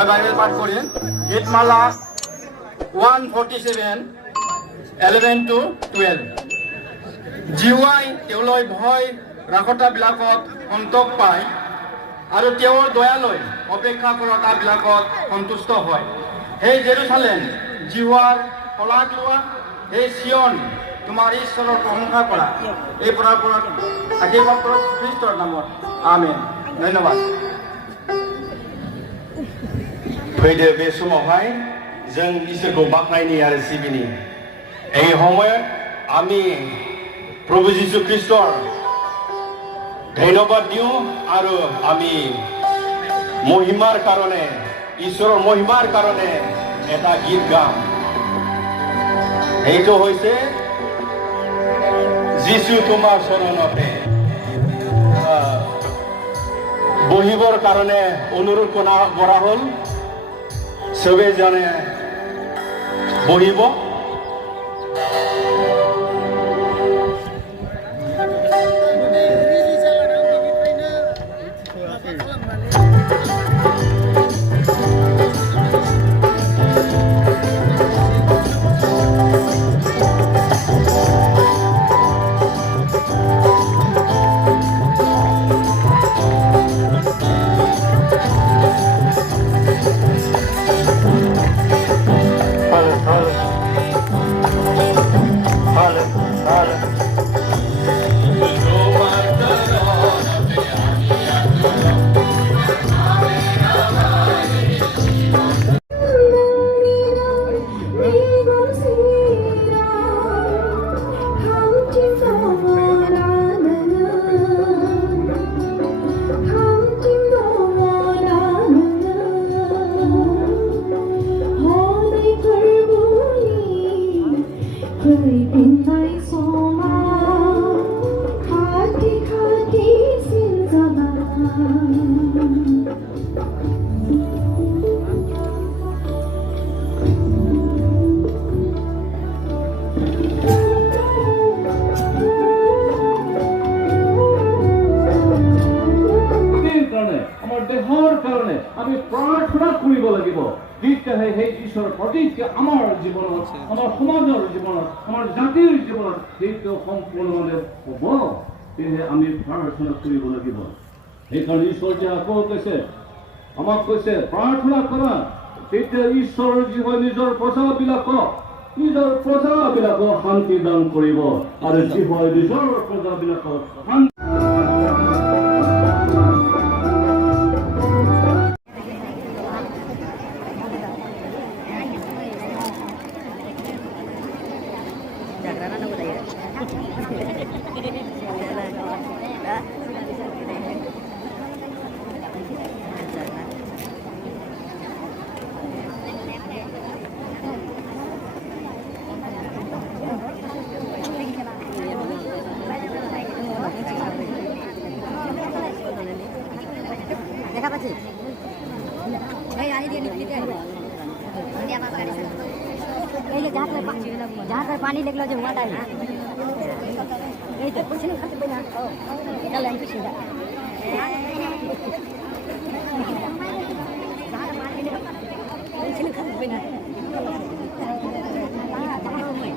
মই বাইবেল পাঠ কৰিম গীতমালা 147 11 to 12 জীৱাই তেওঁলৈ ভয় ৰাখতাবিলাকত সন্তোষ পায় আৰু তেওঁৰ দয়ালৈ অপেক্ষা কৰাবিলাকত সন্তুষ্ট হয়। হে জেৰুজালেম জিহুৱাৰ শলাগ লোৱা, হে চিয়ন তোমাৰ ঈশ্বৰৰ প্ৰশংসা কৰা। এই প্ৰাৰ্থনা আশীৰ্বাদ কৰক খ্ৰীষ্টৰ নামত, আমেন। ধন্যবাদ। फैदो बे समावहाय जों इसोरखौ बाख्नायनि आरो सिबिनि এই সময়ত আমি প্ৰভু যীশু খ্ৰীষ্টৰ ধন্যবাদ দিওঁ আৰু আমি মহিমাৰ কাৰণে ঈশ্বৰৰ মহিমাৰ কাৰণে এটা গীত গাম। এইটো হৈছে যীশু তোমাৰ চৰণতে। বহিবৰ কাৰণে অনুৰোধ কৰা হ'ল, চবে জানে বহিব। আমি প্ৰাৰ্থনা কৰিব লাগিব, তেতিয়াহে সেই ঈশ্বৰৰ প্ৰতি আমাৰ জীৱনত, আমাৰ সমাজৰ জীৱনত, আমাৰ জাতিৰ জীৱনত সেইটো সম্পূৰ্ণভাৱে হ'ব। সেয়েহে আমি প্ৰাৰ্থনা কৰিব লাগিব। সেইকাৰণে ঈশ্বৰে আকৌ কৈছে, আমাক কৈছে প্ৰাৰ্থনা কৰা, তেতিয়া ঈশ্বৰৰ যি হয় নিজৰ প্ৰজাবিলাকক শান্তি দান কৰিব, আৰু যি হয় নিজৰ প্ৰজাবিলাকক শান্তি দেখা পাচ্ছি এই আনি দিয়ে নিতে এই যে जहाँ पर पानी निकलो जो हुआ था यही तो कुछ नहीं खाते ना এটা লাইন তো सीधा जहाँ पानी निकलो कुछ नहीं खाते ना जहाँ में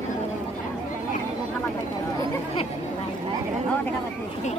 देखा पाচ্ছি